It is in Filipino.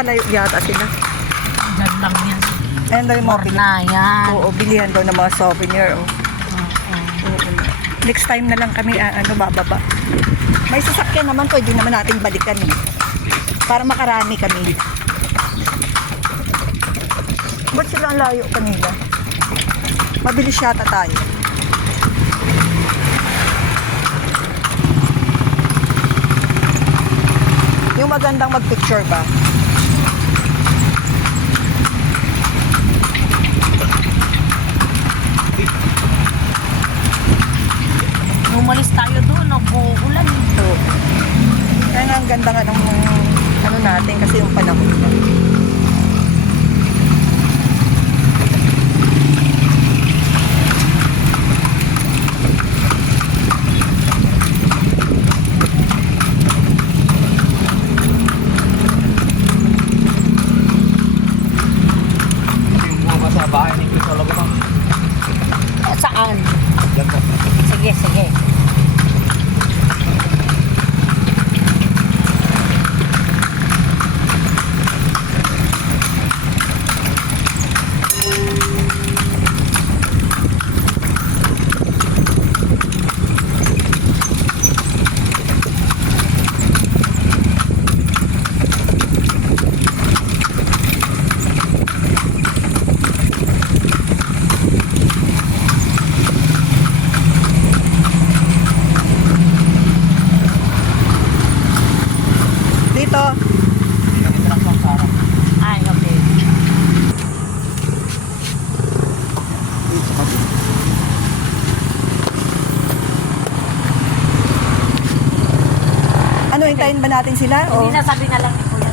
palayo yata sila. Diyan lang yan. Ayan daw yung mga Na yan. Oo, bilihan daw ng mga souvenir. Oh. Oo. Next time na lang kami bababa. May sasakyan naman, pwede naman natin balikan eh. Para makarami kami. Ba't sila ang layo kanila? Mabilis yata tayo. Yung magandang magpicture ba? Umalis tayo doon, nag-uulan. So, kaya nga ang ganda nga ng ano natin kasi yung panahon na. Bahay ni Chris talaga bang? Saan? Diyan po. Sige, sige. Dito. Ay, okay. Ano, hintayin ba natin sila? O Hindi sasabi na lang ni Kuya.